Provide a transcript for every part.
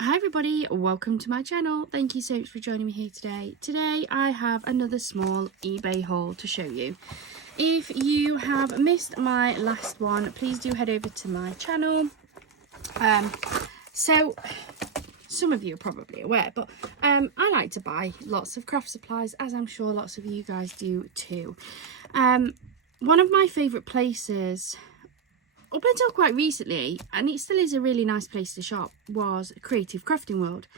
Hi everybody, welcome to my channel. Thank you so much for joining me here today. Today I have another small eBay haul to show you. If you have missed my last one, please do head over to my channel. So some of you are probably aware, but I like to buy lots of craft supplies, as I'm sure lots of you guys do too. One of my favourite places up until quite recently, and it still is a really nice place to shop, was Creative Crafting World.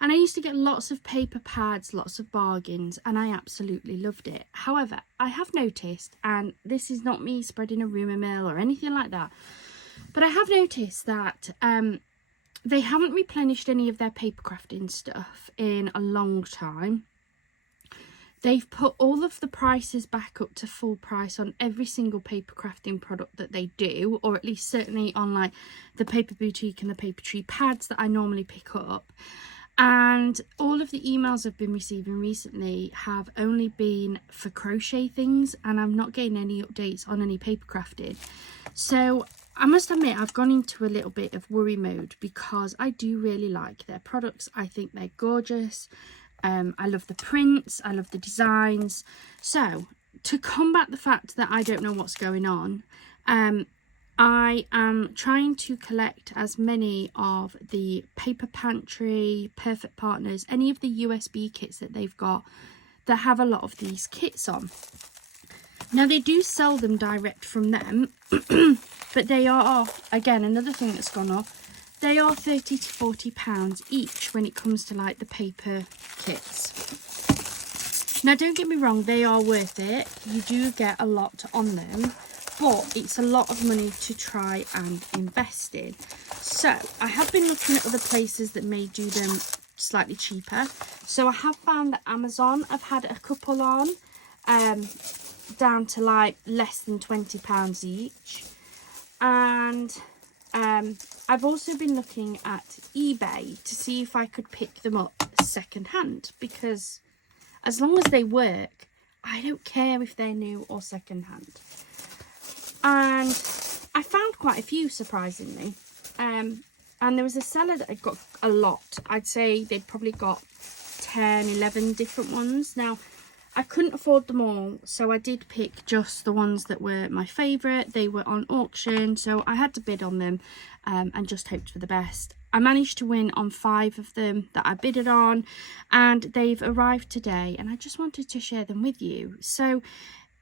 And I used to get lots of paper pads, lots of bargains, and I absolutely loved it. However, I have noticed, and this is not me spreading a rumour mill or anything like that, but I have noticed that they haven't replenished any of their paper crafting stuff in a long time. They've put all of the prices back up to full price on every single paper crafting product that they do, or at least certainly on like the Paper Boutique and the Paper Tree pads that I normally pick up. And all of the emails I've been receiving recently have only been for crochet things, and I'm not getting any updates on any paper crafting. So I must admit I've gone into a little bit of worry mode because I do really like their products. I think they're gorgeous. I love the prints, I love the designs. So to combat the fact that I don't know what's going on, I am trying to collect as many of the Paper Pantry, Perfect Partners, any of the USB kits that they've got that have a lot of these kits on. Now they do sell them direct from them, but they are, again, another thing that's gone up. They are £30 to £40 each when it comes to like the paper kits. Now don't get me wrong, they are worth it. You do get a lot on them, but it's a lot of money to try and invest in. So I have been looking at other places that may do them slightly cheaper. So I have found that Amazon, I've had a couple on, down to like less than £20 each. And I've also been looking at eBay to see if I could pick them up second hand, because as long as they work, I don't care if they're new or second hand. And I found quite a few, surprisingly. And there was a seller that had got a lot. I'd say they'd probably got 10, 11 different ones. Now, I couldn't afford them all, so I did pick just the ones that were my favourite. They were on auction, so I had to bid on them and just hoped for the best. I managed to win on 5 of them that I bidded on, and they've arrived today, and I just wanted to share them with you. So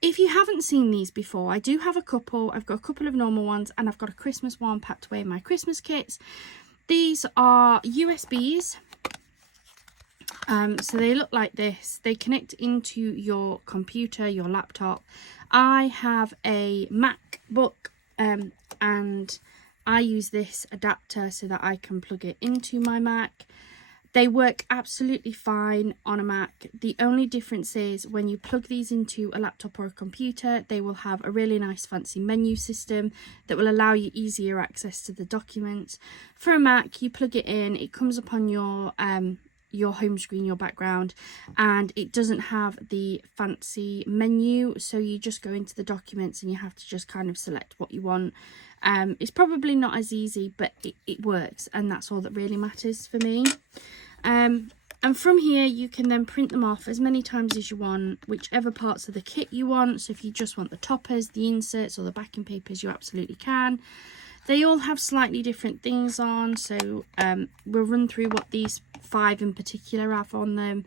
if you haven't seen these before, I do have a couple. I've got a couple of normal ones, and I've got a Christmas one packed away in my Christmas kits. These are USBs. So they look like this. They connect into your computer, your laptop. I have a MacBook and I use this adapter so that I can plug it into my Mac. They work absolutely fine on a Mac. The only difference is when you plug these into a laptop or a computer, they will have a really nice fancy menu system that will allow you easier access to the documents. For a Mac, you plug it in, it comes up on your home screen, your background, and it doesn't have the fancy menu, so you just go into the documents and you have to just kind of select what you want. It's probably not as easy, but it works, and that's all that really matters for me. And from here you can then print them off as many times as you want, whichever parts of the kit you want. So if you just want the toppers, the inserts, or the backing papers, you absolutely can. They all have slightly different things on, so we'll run through what these 5 in particular have on them.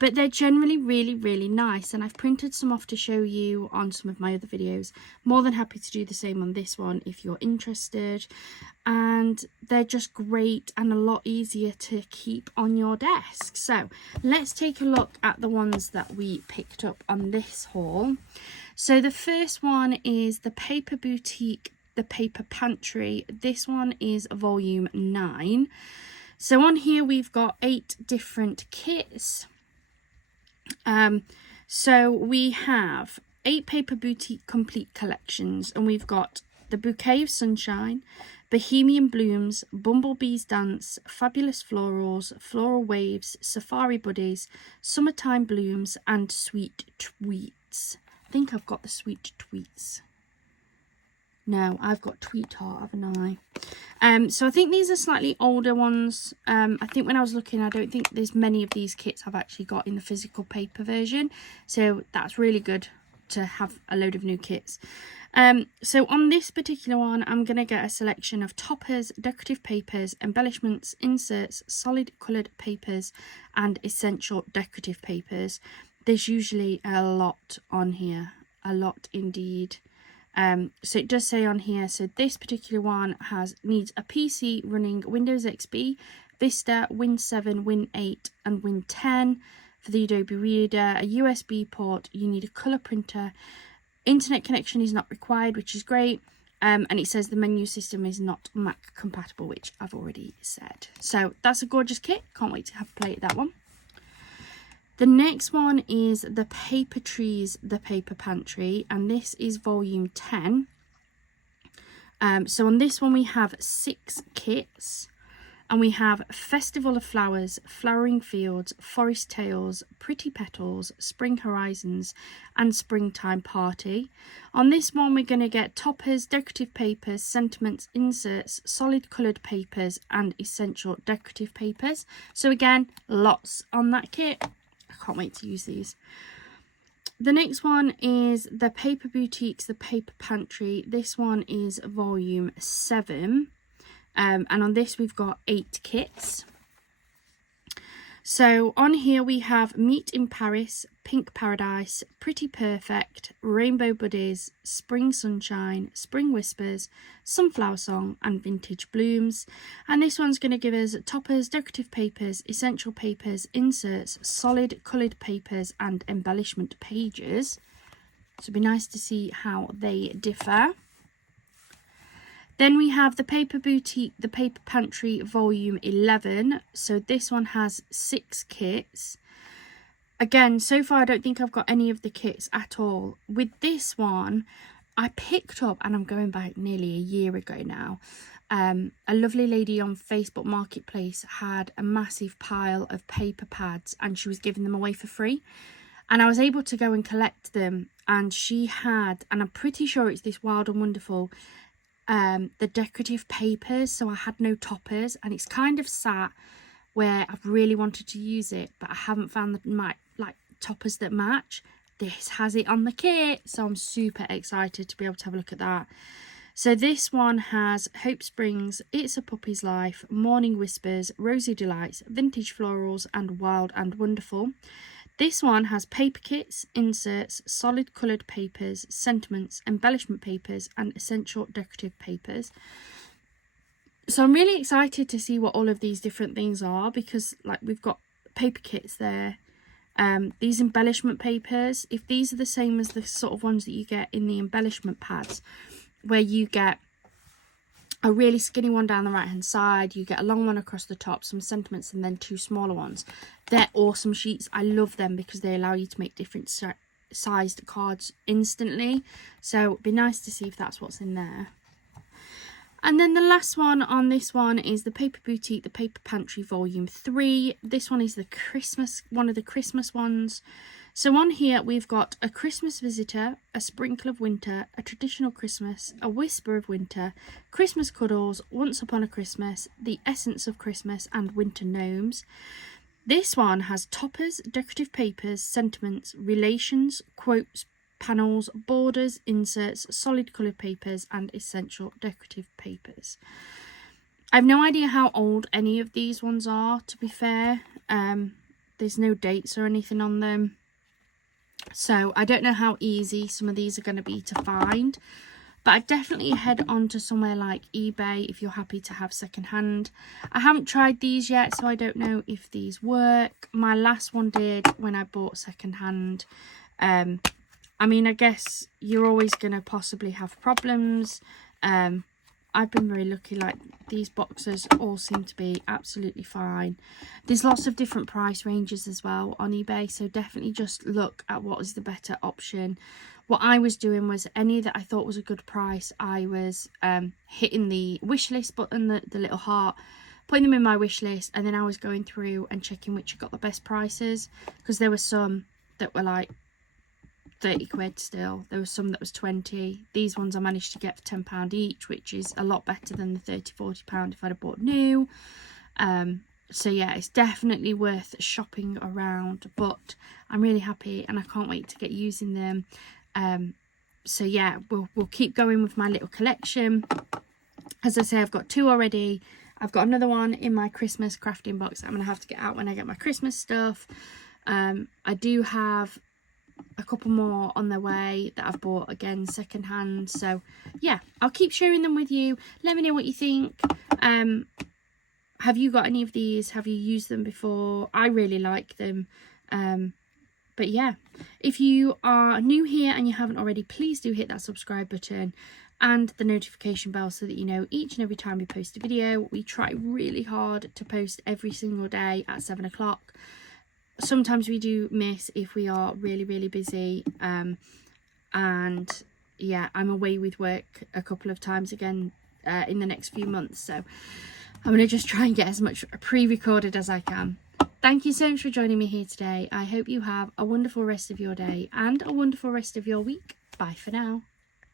But they're generally really, really nice, and I've printed some off to show you on some of my other videos. More than happy to do the same on this one if you're interested. And they're just great and a lot easier to keep on your desk. So let's take a look at the ones that we picked up on this haul. So the first one is the Paper Boutique, the Paper Pantry. This one is volume 9. So on here we've got 8 different kits. So we have 8 Paper Boutique complete collections, and we've got the Bouquet of Sunshine, Bohemian Blooms, Bumblebee's Dance, Fabulous Florals, Floral Waves, Safari Buddies, Summertime Blooms, and Sweet Tweets. I think I've got the Sweet Tweets. No, I've got Tweetheart, haven't I? So I think these are slightly older ones. I think when I was looking, I don't think there's many of these kits I've actually got in the physical paper version. So that's really good to have a load of new kits. So on this particular one, I'm going to get a selection of toppers, decorative papers, embellishments, inserts, solid coloured papers, and essential decorative papers. There's usually a lot on here, a lot indeed. So it does say on here, so this particular one needs a PC running Windows XP, Vista, Win 7, Win 8 and Win 10 for the Adobe Reader, a USB port, you need a colour printer, internet connection is not required, which is great, and it says the menu system is not Mac compatible, which I've already said. So that's a gorgeous kit, can't wait to have a play at that one. The next one is the Paper Trees, the Paper Pantry, and this is volume 10. So on this one we have 6 kits, and we have Festival of Flowers, Flowering Fields, Forest Tales, Pretty Petals, Spring Horizons, and Springtime Party. On this one we're going to get toppers, decorative papers, sentiments, inserts, solid coloured papers, and essential decorative papers. So again, lots on that kit. I can't wait to use these. The next one is the Paper Boutiques, the Paper Pantry. This one is volume 7. And on this we've got 8 kits. So on here we have Meet in Paris, Pink Paradise, Pretty Perfect, Rainbow Buddies, Spring Sunshine, Spring Whispers, Sunflower Song and Vintage Blooms. And this one's going to give us toppers, decorative papers, essential papers, inserts, solid coloured papers and embellishment pages. So it'd be nice to see how they differ. Then we have the Paper Boutique, the Paper Pantry volume 11. So this one has 6 kits. Again, so far I don't think I've got any of the kits at all. With this one, I picked up, and I'm going back nearly a year ago now, a lovely lady on Facebook Marketplace had a massive pile of paper pads and she was giving them away for free. And I was able to go and collect them, and she had, and I'm pretty sure it's this Wild and Wonderful, the decorative papers, so I had no toppers, and it's kind of sat where I've really wanted to use it, but I haven't found the toppers that match. This has it on the kit, so I'm super excited to be able to have a look at that. So this one has Hope Springs, It's a Puppy's Life, Morning Whispers, Rosy Delights, Vintage Florals and Wild and Wonderful. This one has paper kits, inserts, solid coloured papers, sentiments, embellishment papers and essential decorative papers. So I'm really excited to see what all of these different things are, because like we've got paper kits there. These embellishment papers, if these are the same as the sort of ones that you get in the embellishment pads, where you get a really skinny one down the right hand side, you get a long one across the top, some sentiments and then 2 smaller ones. They're awesome sheets. I love them because they allow you to make different sized cards instantly. So it'd be nice to see if that's what's in there. And then the last one on this one is the Paper Boutique, the Paper Pantry volume 3. This one is the Christmas, one of the Christmas ones. So on here we've got a Christmas Visitor, a Sprinkle of Winter, a Traditional Christmas, a Whisper of Winter, Christmas Cuddles, Once Upon a Christmas, The Essence of Christmas and Winter Gnomes. This one has toppers, decorative papers, sentiments, relations, quotes, panels, borders, inserts, solid coloured papers and essential decorative papers. I have no idea how old any of these ones are, to be fair. There's no dates or anything on them. So I don't know how easy some of these are going to be to find, but I'd definitely head on to somewhere like eBay if you're happy to have secondhand. I haven't tried these yet, so I don't know if these work. My last one did when I bought secondhand. I mean, I guess you're always going to possibly have problems. I've been very lucky, like these boxes all seem to be absolutely fine. There's lots of different price ranges as well on eBay, so definitely just look at what is the better option. What I was doing was any that I thought was a good price, I was hitting the wish list button, the little heart, putting them in my wish list, and then I was going through and checking which got the best prices, because there were some that were like 30 quid still. There was some that was 20. These ones I managed to get for £10 each, which is a lot better than the £30-40 if I'd have bought new. So yeah, it's definitely worth shopping around, but I'm really happy and I can't wait to get using them. So yeah, we'll keep going with my little collection. As I say, I've got 2 already. I've got another one in my Christmas crafting box that I'm going to have to get out when I get my Christmas stuff. I do have a couple more on their way that I've bought, again, second hand. So yeah, I'll keep sharing them with you. Let me know what you think. Have you got any of these? Have you used them before? I really like them. But yeah, if you are new here and you haven't already, please do hit that subscribe button and the notification bell so that you know each and every time we post a video. We try really hard to post every single day at 7 o'clock. Sometimes we do miss if we are really busy. And yeah, I'm away with work a couple of times again in the next few months. So I'm going to just try and get as much pre-recorded as I can. Thank you so much for joining me here today. I hope you have a wonderful rest of your day and a wonderful rest of your week. Bye for now.